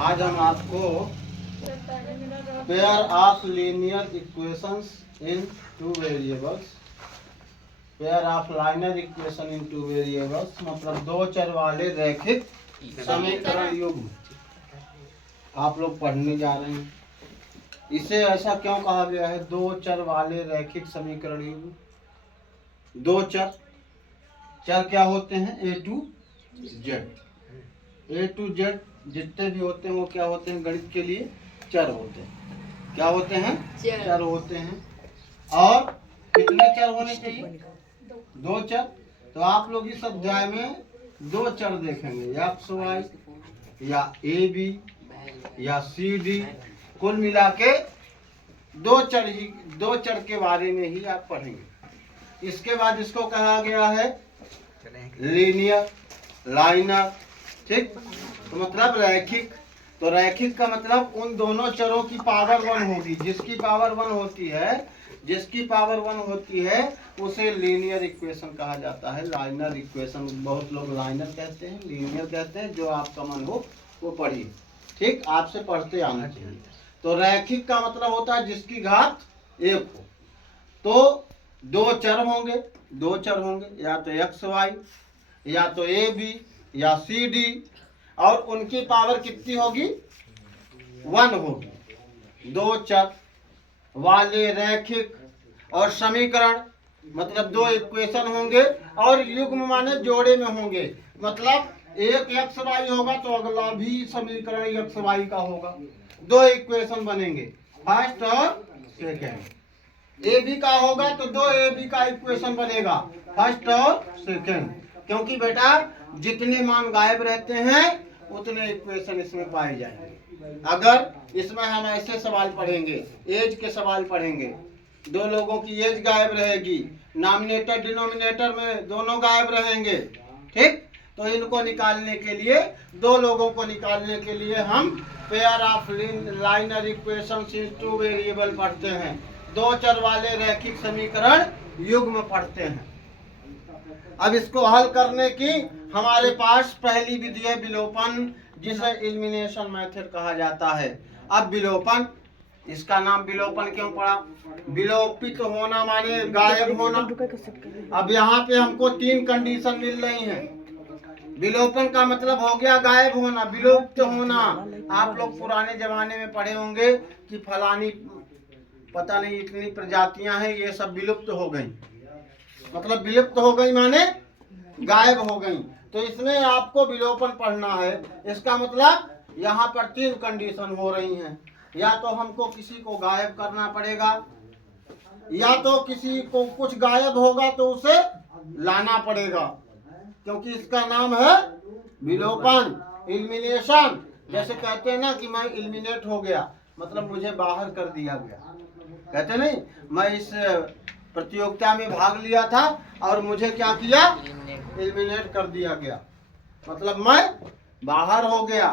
आज हम आपको pair of linear equations in two variables, pair of liner equation in two variables मतलब दो चर वाले रैखिक समीकरण युग्म आप लोग पढ़ने जा रहे हैं। इसे ऐसा क्यों कहा गया है? दो चर वाले रैखिक समीकरण युग्म। दो चर क्या होते हैं? ए टू जेड जितने भी होते हैं वो क्या होते हैं? गणित के लिए चर होते हैं। क्या होते हैं? चर होते हैं। और कितने चर होने चाहिए? दो चर। तो आप लोग इस अध्याय में दो चर देखेंगे, एक्स वाई या ए बी या सी डी, कुल मिला के दो चर के बारे में ही आप पढ़ेंगे। इसके बाद इसको कहा गया है लीनियर, लाइनर, ठीक। तो मतलब रैखिक। तो रैखिक का मतलब उन दोनों चरों की पावर 1 होगी। जिसकी पावर 1 होती है उसे लीनियर इक्वेशन कहा जाता है। लाइनर इक्वेशन, बहुत लोग लाइनर कहते हैं, लीनियर कहते हैं, जो आपका मन हो वो पढ़िए, ठीक। आपसे पढ़ते आना चाहिए। तो रैखिक का मतलब होता है जिसकी घात 1 हो। तो दो चर होंगे, या तो एक्स वाई या तो ए बी या सी डी, और उनकी पावर कितनी होगी? 1 होगी। दो चर वाले रैखिक और समीकरण मतलब दो इक्वेशन होंगे, और युग्म माने जोड़े में होंगे। मतलब एक एक्स वाई होगा तो अगला भी समीकरण एक्स वाई का होगा। दो इक्वेशन बनेंगे, फर्स्ट और सेकेंड। ए बी का होगा तो दो ए बी का इक्वेशन बनेगा, फर्स्ट और सेकेंड। क्योंकि बेटा जितने मान गायब रहते हैं उतने इक्वेशन इसमें पाए जाएंगे। अगर इसमें हम ऐसे सवाल पढ़ेंगे, एज के सवाल पढ़ेंगे, दो लोगों की एज गायब रहेगी, नॉमिनेटर डिनोमिनेटर में दोनों गायब रहेंगे, ठीक। तो इनको निकालने के लिए, दो लोगों को निकालने के लिए हम pair of liner equations in two variable पढ़ते हैं। दो चर वाले रैखिक समीकरण युग्म पढ़ते हैं। अब इसको हल करने की हमारे पास पहली विधि है विलोपन, जिसे एलिमिनेशन मेथड कहा जाता है। अब विलोपन, इसका नाम विलोपन क्यों पड़ा? विलोपित होना माने गायब होना। अब यहाँ पे हमको 3 कंडीशन मिल रही हैं। विलोपन का मतलब हो गया गायब होना, विलुप्त होना। आप लोग पुराने जमाने में पढ़े होंगे कि फलानी पता नहीं इतनी प्रजातियां हैं, ये सब विलुप्त हो गई। मतलब विलुप्त हो गई माने गायब हो गई। तो इसमें आपको विलोपन पढ़ना है। इसका मतलब यहाँ पर 3 कंडीशन हो रही हैं। या तो हमको किसी को गायब करना पड़ेगा, या तो किसी को कुछ गायब होगा तो उसे लाना पड़ेगा, क्योंकि इसका नाम है विलोपन, एलिमिनेशन। जैसे कहते हैं ना कि मैं एलिमिनेट हो गया, मतलब मुझे बाहर कर दिया गया। कहते नहीं, मैं इस प्रतियोगिता में भाग लिया था और मुझे क्या किया? एलिमिनेट कर दिया गया, मतलब मैं बाहर हो गया।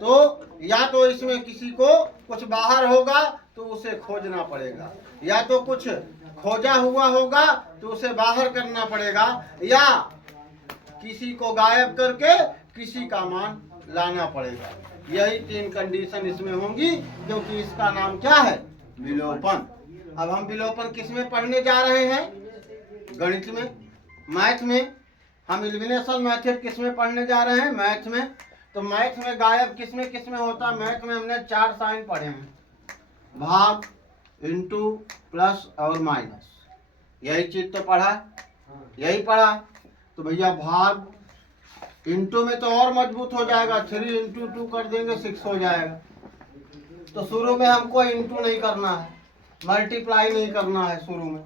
तो या तो इसमें किसी को कुछ बाहर होगा तो उसे खोजना पड़ेगा, या तो कुछ खोजा हुआ होगा तो उसे बाहर करना पड़ेगा, या किसी को गायब करके किसी का मान लाना पड़ेगा। यही 3 कंडीशन इसमें होंगी, क्योंकि इसका नाम क्या है? विलोपन। अब हम विलोपन किस में पढ़ने जा रहे हैं? गणित में, मैथ में। हम एलिमिनेशन मेथड किस में पढ़ने जा रहे हैं? मैथ में। तो मैथ में गायब किस में होता है? मैथ में हमने 4 साइन पढ़े हैं, भाग, इनटू, प्लस और माइनस। यही चीज तो पढ़ा, यही पढ़ा। तो भैया भाग, इनटू में तो और मजबूत हो जाएगा, 3 इंटू 2 कर देंगे 6 हो जाएगा। तो शुरू में हमको इनटू नहीं करना है, मल्टीप्लाई नहीं करना है शुरू में,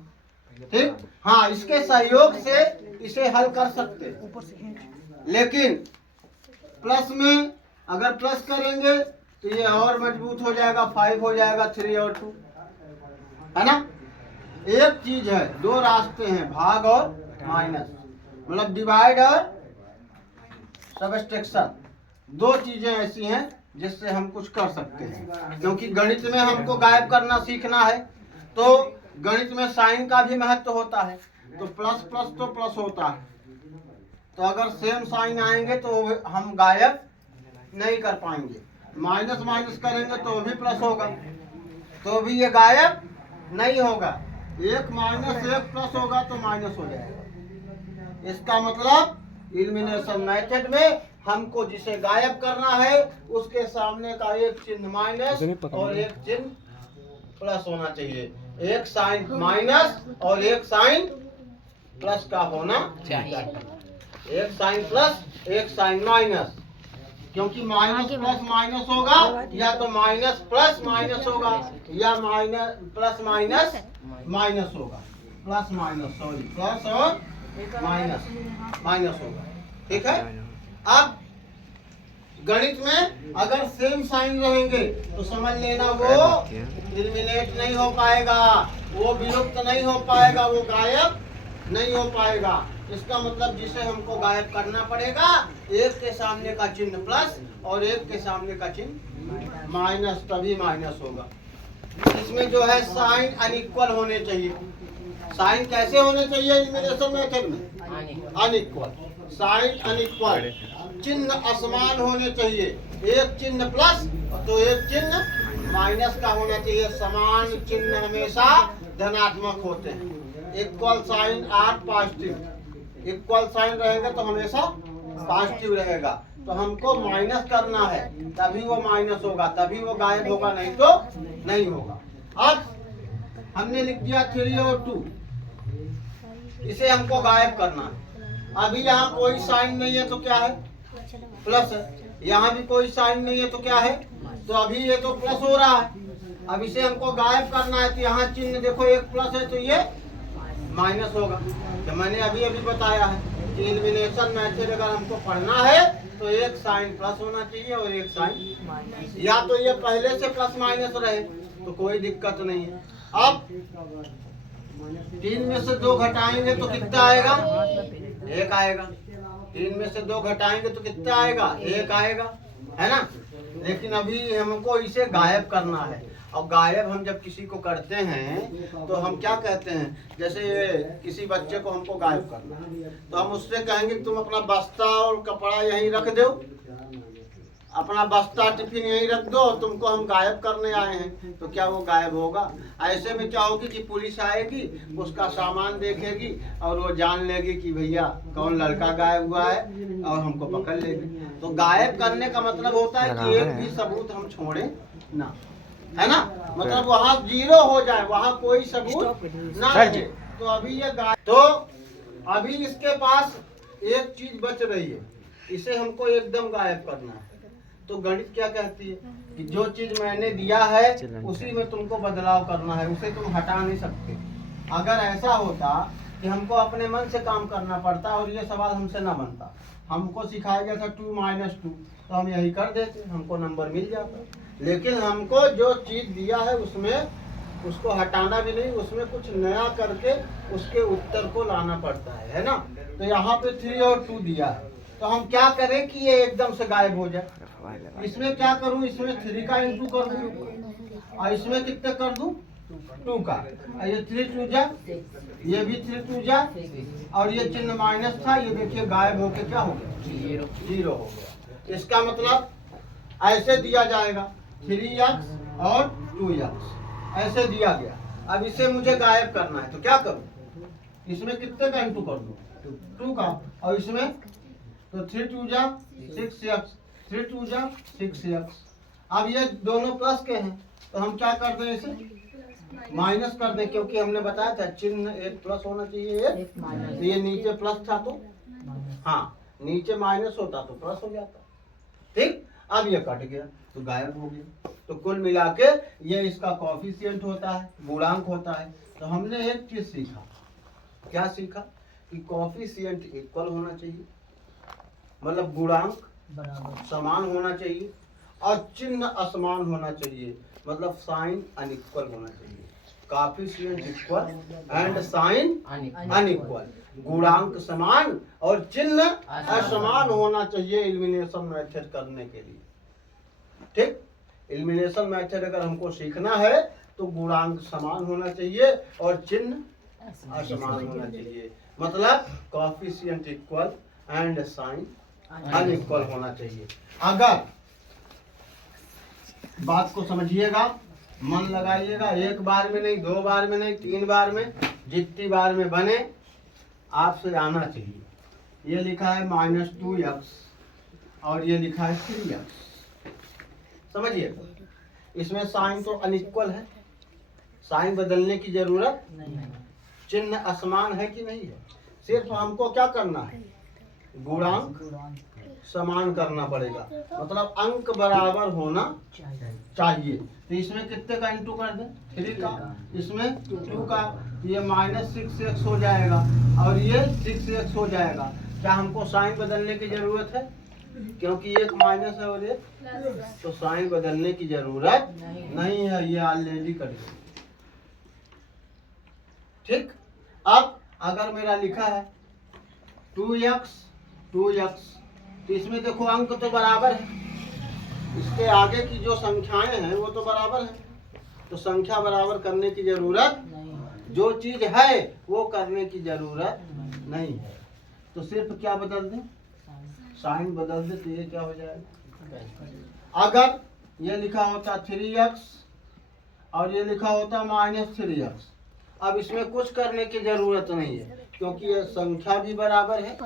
ठीक। हाँ, इसके सहयोग से इसे हल कर सकते, लेकिन प्लस में अगर प्लस करेंगे तो ये और मजबूत हो जाएगा, 5 हो जाएगा, 3 और 2, है ना। एक चीज है, 2 रास्ते हैं, भाग और माइनस, मतलब डिवाइड और सबट्रैक्शन। 2 चीजें ऐसी हैं जिससे हम कुछ कर सकते हैं, क्योंकि गणित में हमको गायब करना सीखना है। तो गणित में साइन का भी महत्व होता है। तो प्लस प्लस तो प्लस होता है, तो अगर सेम साइन आएंगे तो हम गायब नहीं कर पाएंगे। माइनस माइनस करेंगे तो भी प्लस होगा, तो भी ये गायब नहीं होगा। एक माइनस एक प्लस होगा तो माइनस हो जाएगा। इसका मतलब एलिमिनेशन मेथड में हमको जिसे गायब करना है उसके सामने का एक चिन्ह माइनस और एक चिन्ह प्लस होना चाहिए। एक साइन माइनस और एक साइन प्लस का होना चाहिए। एक साइन प्लस एक साइन माइनस, क्योंकि माइनस प्लस माइनस होगा या तो माइनस प्लस माइनस होगा या माइनस प्लस माइनस माइनस होगा। प्लस माइनस सॉरी प्लस और माइनस माइनस होगा। ठीक है। अब गणित में अगर सेम साइन रहेंगे तो समझ लेना वो एलिमिनेट नहीं हो पाएगा, वो विलुप्त नहीं हो पाएगा, वो गायब नहीं हो पाएगा। इसका मतलब जिसे हमको गायब करना पड़ेगा, एक के सामने का चिन्ह प्लस और एक के सामने का चिन्ह माइनस, तभी माइनस होगा। इसमें जो है साइन अनइक्वल होने चाहिए। साइन कैसे होने चाहिए एलिमिनेशन मेथड में? अनइक्वल। साइन अनइक्वल, चिन्ह असमान होने चाहिए। एक चिन्ह प्लस तो एक चिन्ह माइनस का होना चाहिए। समान चिन्ह हमेशा धनात्मक होते हैं। Equal sign are positive, equal sign रहेंगे तो हमेशा पॉजिटिव रहेगा। तो हमको माइनस करना है तभी वो माइनस होगा, तभी वो गायब होगा, नहीं तो नहीं होगा। अब हमने लिख दिया 3 और 2, इसे हमको गायब करना है। अभी यहाँ कोई साइन नहीं है तो क्या है? प्लस है। यहाँ भी कोई साइन नहीं है तो क्या है? तो अभी ये तो प्लस हो रहा है। अब इसे हमको गायब करना है तो यहाँ चिन्ह देखो एक प्लस है तो ये माइनस होगा। तो मैंने अभी अभी बताया है कि एलिमिनेशन मेथड अगर हमको पढ़ना है तो एक साइन प्लस होना चाहिए और एक साइन माइनस, या तो ये पहले से प्लस माइनस रहे तो कोई दिक्कत नहीं है। अब 3 में से 2 घटाएंगे तो कितना आएगा? 1 आएगा। 3 में से 2 घटाएंगे तो कितना आएगा? 1 आएगा, है ना। लेकिन अभी हमको इसे गायब करना है। और गायब हम जब किसी को करते हैं तो हम क्या कहते हैं? जैसे किसी बच्चे को हमको गायब करना है तो हम उससे कहेंगे तुम अपना बस्ता और कपड़ा यहीं रख दो, अपना बस्ता टिफिन यहीं रख दो, तुमको हम गायब करने आए हैं। तो क्या वो गायब होगा? ऐसे में क्या होगी कि पुलिस आएगी, उसका सामान देखेगी और वो जान लेगी कि भैया कौन लड़का गायब हुआ है और हमको पकड़ लेगी। तो गायब करने का मतलब होता है कि एक भी सबूत हम छोड़े ना, है ना। मतलब वहाँ 0 हो जाए, वहाँ कोई सबूत ना रहे। तो अभी ये तो अभी इसके पास एक चीज बच रही है, इसे हमको एकदम गायब करना है। तो गणित क्या कहती है कि जो चीज मैंने दिया है उसी में तुमको बदलाव करना है, उसे तुम हटा नहीं सकते। अगर ऐसा होता कि हमको अपने मन से काम करना पड़ता और ये सवाल हमसे ना बनता, हमको सिखाया गया था 2 - 2 तो हम यही कर देते, हमको नंबर मिल जाता। लेकिन हमको जो चीज दिया है उसमें उसको हटाना भी नहीं, उसमें कुछ नया करके उसके उत्तर को लाना पड़ता है ना। तो यहाँ पे 3 और 2 दिया है तो हम क्या करें कि ये एकदम से गायब हो जाए। इसमें क्या करूं? इसमें 3 का इंटू कर दूं और इसमें कितने कर दूं? 2 का। ये 3 2 जा, ये भी 3 2 जा, और ये चिन्ह माइनस था, ये देखिए गायब होके क्या हो गया? 0 हो गया। इसका मतलब ऐसे दिया जाएगा 3x और 2x ऐसे दिया गया। अब इसे मुझे गायब करना है तो क्या करूं? इसमें कितने का इंटू कर दूं? 2 का, और इसमें तो 3 2 जा 6x, 3 2 जा 6x। अब ये दोनों प्लस के हैं तो हम क्या कर दें? इसे माइनस कर दें, क्योंकि हमने बताया था चिन्ह एक प्लस होना चाहिए एक माइनस। ये नीचे प्लस था तो हाँ, नीचे माइनस होता तो प्लस हो जाता। ठीक, अब ये कट गया तो गायब हो गया। तो कुल मिला के ये इसका कोएफिशिएंट होता है, गुणांक होता है। तो हमने एक चीज सीखा, क्या सीखा? कि कोएफिशिएंट इक्वल होना चाहिए, मतलब गुणांक समान होना चाहिए, और चिन्ह असमान होना चाहिए, मतलब साइन अनइक्वल होना चाहिए। Coefficient equal and sign unequal, गुणांक समान और चिन्ह असमान होना चाहिए एलिमिनेशन मेथड करने के लिए। ठीक, एलिमिनेशन मेथड अगर हमको सीखना है तो गुणांक समान होना चाहिए और चिन्ह असमान होना चाहिए, मतलब coefficient equal and sign unequal होना चाहिए। अगर बात को समझिएगा, मन लगाइएगा। एक बार में नहीं, 2 बार में नहीं, 3 बार में, जितनी बार में बने आपसे आना चाहिए। ये लिखा है -2x और ये लिखा है 3x। समझिएगा, इसमें साइन तो अनइक्वल है, साइन बदलने की जरूरत नहीं है, चिन्ह असमान है कि नहीं है। सिर्फ हमको क्या करना है, गुणांक समान करना पड़ेगा, मतलब अंक बराबर होना चाहिए। तो इसमें कितने का इंटू कर दें, 3 का, इसमें 2 का, ये -6x हो जाएगा और ये 6x हो जाएगा। क्या हमको साइन बदलने की जरूरत है, क्योंकि एक माइनस है और एक, तो साइन बदलने की जरूरत नहीं है, ये ऑलरेडी कट गई। ठीक, अब अगर मेरा लिखा है 2x, तो इसमें देखो अंक तो बराबर है, इसके आगे की जो संख्याएं हैं वो तो बराबर है, तो संख्या बराबर करने की जरूरत नहीं, जो चीज है वो करने की जरूरत नहीं है। तो सिर्फ क्या बदल दें, साइन बदल दे, तो ये क्या हो जाएगा। अगर ये लिखा होता 3x और ये लिखा होता -3x, अब इसमें कुछ करने की जरूरत नहीं है, क्योंकि ये संख्या भी बराबर है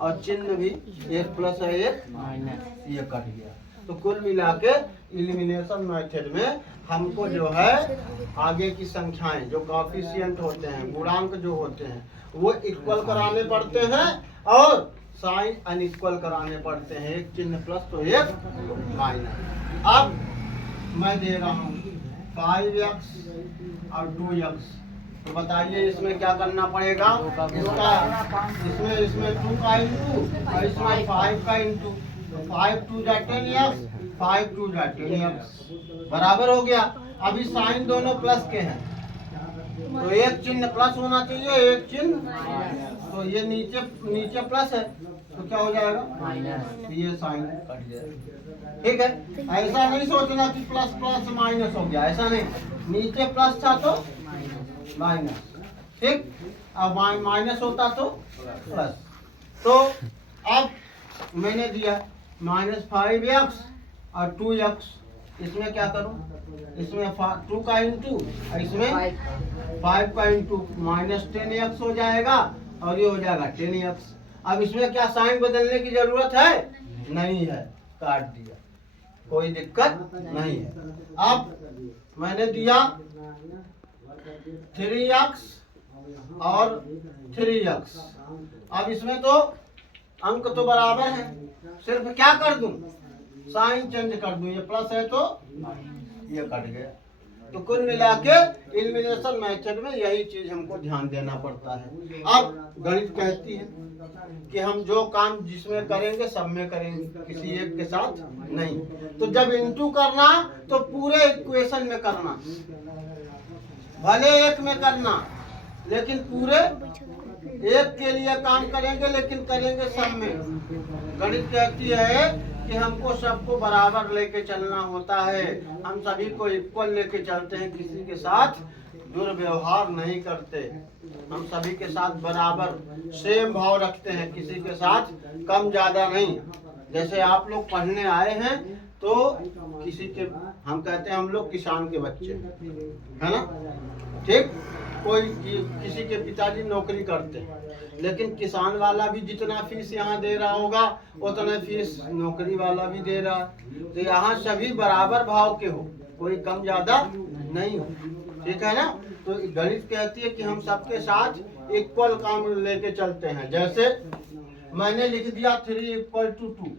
और चिन्ह भी, एक प्लस है एक माइनस, ये कट गया। तो कुल मिला के एलिमिनेशन मेथड में हमको जो है आगे की संख्याएं जो कोएफिशिएंट होते हैं, गुणांक जो होते हैं, वो इक्वल कराने पड़ते हैं और साइन अनइक्वल कराने पड़ते हैं, एक चिन्ह प्लस तो एक माइनस। अब मैं दे रहा हूँ 5x और 2x, तो बताइए इसमें क्या करना पड़ेगा, इसमें 2 का इंटू और इसमें 5 का इंटू, तो 5 2 जा 10x, 5 2 जा 10x, बराबर हो गया। अभी साइन दोनों प्लस के हैं, तो एक चिन्ह प्लस होना चाहिए, एक चिन्ह, तो ये नीचे प्लस है, तो क्या हो जाएगा माइनस, ये साइन कट जाएगा। ठीक है, ऐसा नहीं सोचना कि प्लस प्लस माइनस हो गया, ऐसा नहीं, नीचे प्लस था तो माइनस, ठीक, अब माइनस होता तो प्लस। तो अब मैंने दिया -5x और 2x, इसमें क्या करूं, इसमें 2 का इंटू और इसमें 5 का इंटू, -10x हो जाएगा और ये हो जाएगा 10x। अब इसमें क्या साइन बदलने की जरूरत है, नहीं है, काट दिया, कोई दिक्कत नहीं है। अब मैंने दिया 3x और 3x, अब इसमें तो अंक तो बराबर है, सिर्फ क्या कर दूं, साइन चेंज कर दूं, ये प्लस है तो ये कट गया। तो कुल मिला के एलिमिनेशन मेथड में यही चीज हमको ध्यान देना पड़ता है। अब गणित कहती है कि हम जो काम जिसमें करेंगे सब में करेंगे, किसी एक के साथ नहीं। तो जब इंटू करना तो पूरे इक्वेशन में करना, भले एक में करना, लेकिन पूरे एक के लिए काम करेंगे, लेकिन करेंगे सब में। गणित कहती है कि हमको सबको बराबर लेके चलना होता है, हम सभी को इक्वल लेके चलते हैं, किसी के साथ दुर्व्यवहार नहीं करते, हम सभी के साथ बराबर सेम भाव रखते हैं, किसी के साथ कम ज्यादा नहीं। जैसे आप लोग पढ़ने आए हैं तो किसी के, हम कहते हैं हम लोग किसान के बच्चे है ना, ठीक, कोई किसी के पिताजी नौकरी करते हैं, लेकिन किसान वाला भी जितना फीस यहाँ दे रहा होगा उतना फीस नौकरी वाला भी दे रहा है। तो यहाँ सभी बराबर भाव के हो, कोई कम ज्यादा नहीं हो, ठीक है ना। तो गणित कहती है कि हम सबके साथ इक्वल काम लेके चलते हैं। जैसे मैंने लिख दिया 3 = 2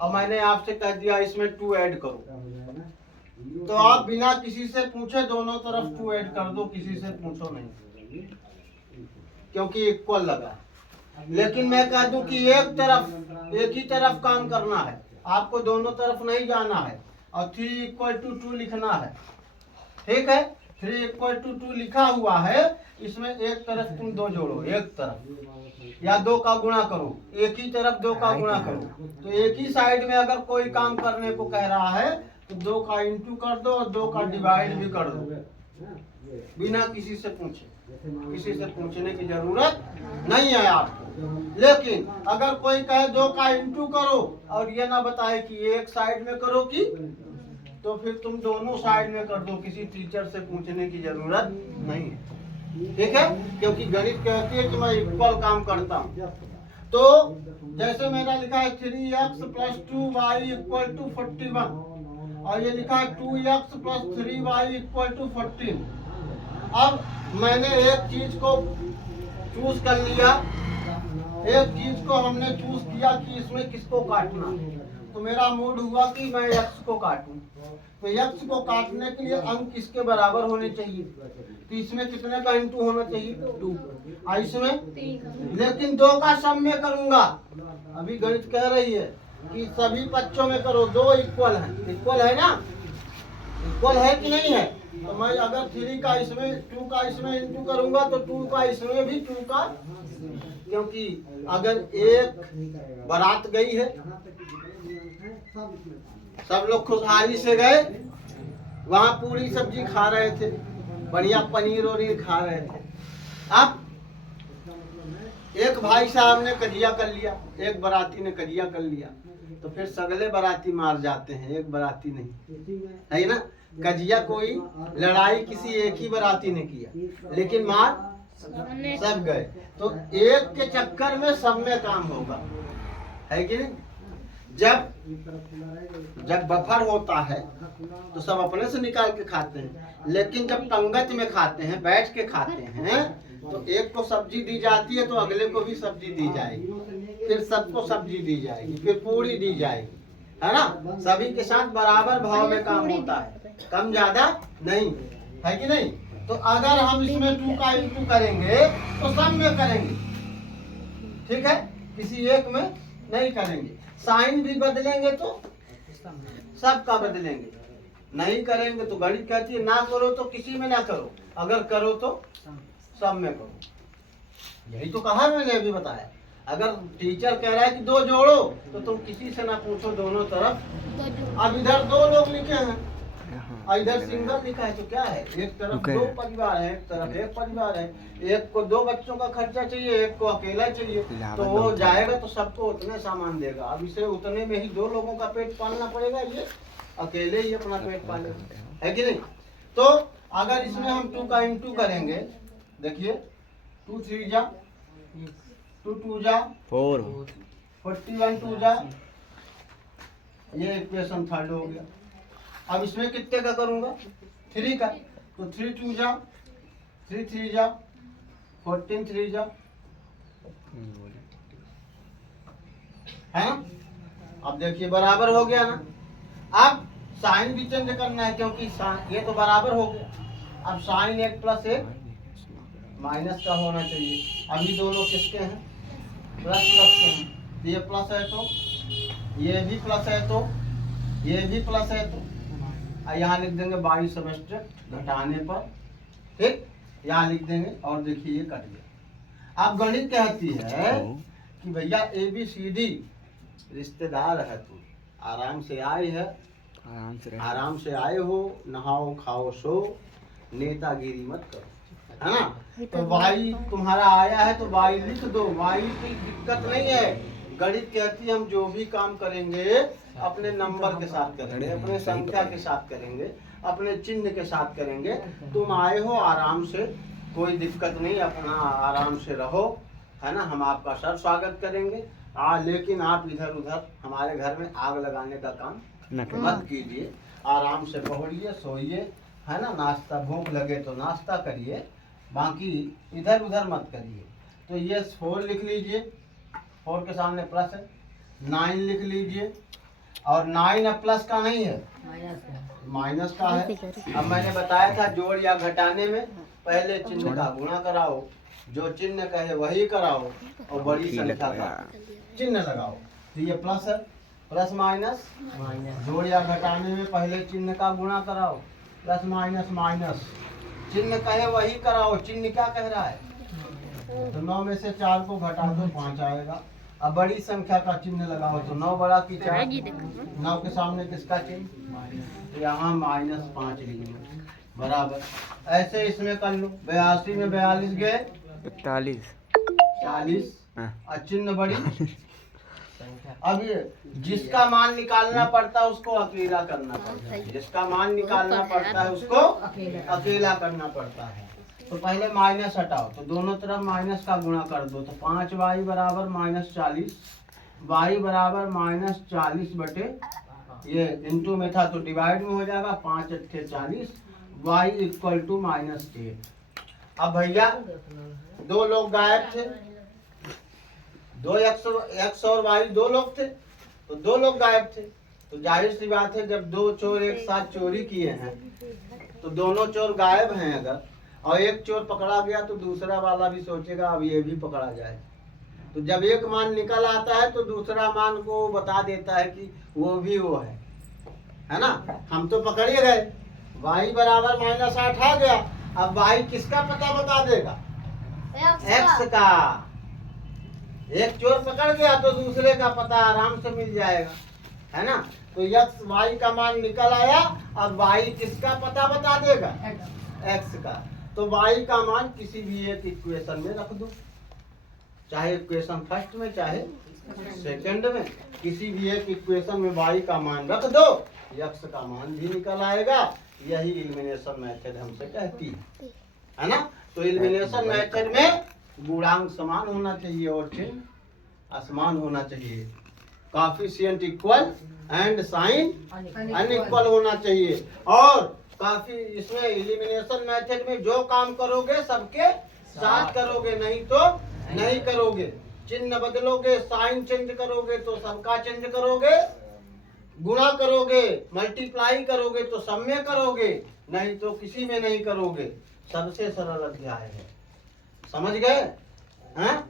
और मैंने आपसे कह दिया इसमें 2 ऐड करो, तो आप बिना किसी से पूछे दोनों तरफ 2 ऐड कर दो, किसी से पूछो नहीं, क्योंकि इक्वल लगा। लेकिन मैं कह दूं कि एक ही तरफ काम करना है, आपको दोनों तरफ नहीं जाना है, और 3 = 2 लिखना है, ठीक है। 3 = 2 लिखा हुआ है, इसमें एक तरफ तुम 2 जोड़ो, एक तरफ, या 2 का गुणा करो, एक ही तरफ 2 का गुणा करो। तो एक ही साइड में अगर कोई काम करने को कह रहा है तो 2 का इंटू कर दो और 2 का डिवाइड भी कर दो, बिना किसी से पूछे, किसी से पूछने की जरूरत नहीं है आपको। लेकिन अगर कोई कहे 2 का इंटू करो और ये ना बताए कि एक साइड में करो कि तो फिर तुम दोनों साइड में कर दो, किसी टीचर से पूछने की जरूरत नहीं है, ठीक है। क्योंकि गणित कहती है कि मैं इक्वल काम करता हूँ। तो जैसे मेरा लिखा है 3x + 2y = 41 और ये लिखा है 2x + 3y = 14। अब मैंने एक चीज को चूज कर लिया, एक चीज को हमने चूज किया कि इसमें किसको काटना, तो मेरा मूड हुआ कि मैं x को काटूं। तो x को काटने के लिए अंक किसके बराबर होने चाहिए, तो इसमें कितने का इंटू होना चाहिए 2, और इसमें लेकिन 2 का सम में करूंगा। अभी गणित कह रही है कि सभी बच्चों में करो, 2 इक्वल है, इक्वल है ना, इक्वल है कि नहीं है। तो मैं अगर 3 का इसमें 2 का इसमें इंटू करूंगा तो 2 का इसमें भी 2 का, क्योंकि अगर एक बारात गई है, सब लोग खुशहाली से गए, वहाँ पूरी सब्जी खा रहे थे, बढ़िया पनीर और खा रहे थे। अब एक भाई साहब ने कजिया कर लिया, एक बाराती ने कजिया कर लिया, तो फिर सगले बाराती मार जाते हैं, एक बाराती नहीं, है ना। कजिया कोई लड़ाई किसी एक ही बाराती ने किया, लेकिन मार सब गए। तो एक के चक्कर में सब में काम होगा, है कि नहीं। जब बफर होता है तो सब अपने से निकाल के खाते हैं, लेकिन जब पंगत में खाते हैं, बैठ के खाते हैं, तो एक को सब्जी दी जाती है तो अगले को भी सब्जी दी जाएगी, फिर सबको सब्जी दी जाएगी, फिर पूरी दी जाएगी, है ना। सभी के साथ बराबर भाव में काम होता है, कम ज्यादा नहीं, है कि नहीं। तो अगर हम इसमें 2 का इंटू करेंगे तो सब में करेंगे, ठीक है, किसी एक में नहीं करेंगे। साइन भी बदलेंगे तो सब का बदलेंगे, नहीं करेंगे तो गणित कहती है ना करो तो किसी में ना करो, अगर करो तो सब में करो। यही तो कहा मैंने अभी बताया। अगर टीचर कह रहा है कि 2 जोड़ो तो तुम किसी से ना पूछो, दोनों तरफ। अब इधर 2 लोग लिखे हैं और इधर सिंगल लिखा है, तो क्या है, एक तरफ 2 परिवार है, एक तरफ 1 परिवार है, एक को 2 बच्चों का खर्चा चाहिए, एक को अकेला चाहिए, तो वो जाएगा तो सबको उतने सामान देगा। अब इसे उतने में ही 2 लोगों का पेट पालना पड़ेगा, ये अकेले ही अपना पेट पालेगा, है कि नहीं। तो अगर इसमें हम 2 का इंटू करेंगे, देखिए 2 3 जा 2 2 जा 4 41 2 जा, ये इक्वेशन 3 हो गया। अब इसमें कितने का करूंगा 3 का, तो 3 2 जा 3 3 जा 14 3 जा, है। अब देखिए बराबर हो गया ना। अब साइन भी चेंज करना है, क्योंकि ये तो बराबर हो गया। अब साइन 1 + 1 माइनस का होना चाहिए। अभी दोनों किसके हैं, प्लस के हैं, ये प्लस है तो ये भी प्लस है, तो ये भी प्लस है, तो यहाँ लिख देंगे 22 सबट्रैक्ट घटाने पर, ठीक, यहाँ लिख देंगे। और देखिए ये कट गया। अब गणित कहती है कि भैया ABCD रिश्तेदार है, तुम आराम से आए है, आराम से आए हो, नहाओ खाओ सो, नेतागिरी मत करो, है ना। तो वाई तुम्हारा आया है तो वाई लिख दो, वाई की दिक्कत नहीं है। गणित कहती है हम जो भी काम करेंगे अपने नंबर के साथ करेंगे, अपने संख्या के साथ करेंगे, अपने चिन्ह के साथ करेंगे। तुम आए हो आराम से, कोई दिक्कत नहीं, अपना आराम से रहो, है ना, हम आपका सर स्वागत करेंगे। लेकिन आप इधर उधर हमारे घर में आग लगाने का काम मत कीजिए, आराम से पढ़िए सोइए, है ना, नाश्ता भूख लगे तो नाश्ता करिए, बाकी इधर उधर मत करिए। तो ये 4 लिख लीजिए, 4 के सामने प्लस है, 9 लिख लीजिए, और 9 अब प्लस का नहीं है, माइनस का है। अब मैंने बताया था जोड़ या घटाने में पहले चिन्ह का गुणा कराओ, जो चिन्ह कहे वही कराओ, और बड़ी संख्या का चिन्ह लगाओ। तो ये प्लस है, प्लस माइनस, जोड़ या घटाने में पहले चिन्ह का गुणा कराओ, प्लस माइनस माइनस, चिन्ह कहे वही कराओ। चिन्ह क्या कह रहा है, तो 9 में से 4 को घटा दो 5 आएगा। अब बड़ी संख्या का चिन्ह लगाओ, तो 9 बड़ा की 4, 9 के सामने किसका चिन्ह, तो यहाँ -5 लिखेंगे, बराबर। ऐसे इसमें कर लो, 82 में 42 गए 41 40, और चिन्ह बड़ी अब ये जिसका मान निकालना पड़ता है उसको अकेला करना पड़ता है, जिसका मान निकालना पड़ता है उसको अकेला करना पड़ता है। तो पहले माइनस हटाओ, तो दोनों तरफ माइनस का गुणा कर दो, तो 5y बराबर -40, y बराबर -40 बटे ये इंटू में था तो डिवाइड में हो जाएगा, 5 अट्ठे 40, y इक्वल टू -8। अब भैया दो लोग गायब थे, दो x और y दो लोग थे, तो दो लोग गायब थे, तो जाहिर सी बात है जब दो चोर एक साथ चोरी किए हैं तो दोनों चोर गायब हैं अगर, और एक चोर पकड़ा गया तो दूसरा वाला भी सोचेगा अब ये भी पकड़ा जाए। तो जब एक मान निकल आता है तो दूसरा मान को बता देता है कि वो भी वो है ना। हम तो पकड़े गए, y बराबर -8 आ गया, अब y किसका पता बता देगा? x का। एक चोर पकड़ गया तो दूसरे का पता आराम से मिल जाएगा, है ना। तो x y का मान निकल आया, अब y किसका पता बता देगा? x का। तो y का मान किसी भी एक इक्वेशन में रख दो, चाहे इक्वेशन फर्स्ट में चाहे सेकंड में, किसी भी एक इक्वेशन में y का मान रख दो, x का मान भी निकल आएगा। यही एलिमिनेशन मेथड हमसे कहती है ना। तो एलिमिनेशन मेथड में गुणांक समान होना चाहिए और चिन्ह असमान होना चाहिए, coefficient equal and sign unequal होना चाहिए। और काफी इसमें एलिमिनेशन मेथड में जो काम करोगे सबके साथ करोगे, नहीं तो नहीं करोगे। चिन्ह बदलोगे, साइन चेंज करोगे तो सबका चेंज करोगे, गुणा करोगे मल्टीप्लाई करोगे तो सब में करोगे, नहीं तो किसी में नहीं करोगे। सबसे सरल अध्याय है, समझ गए हैं?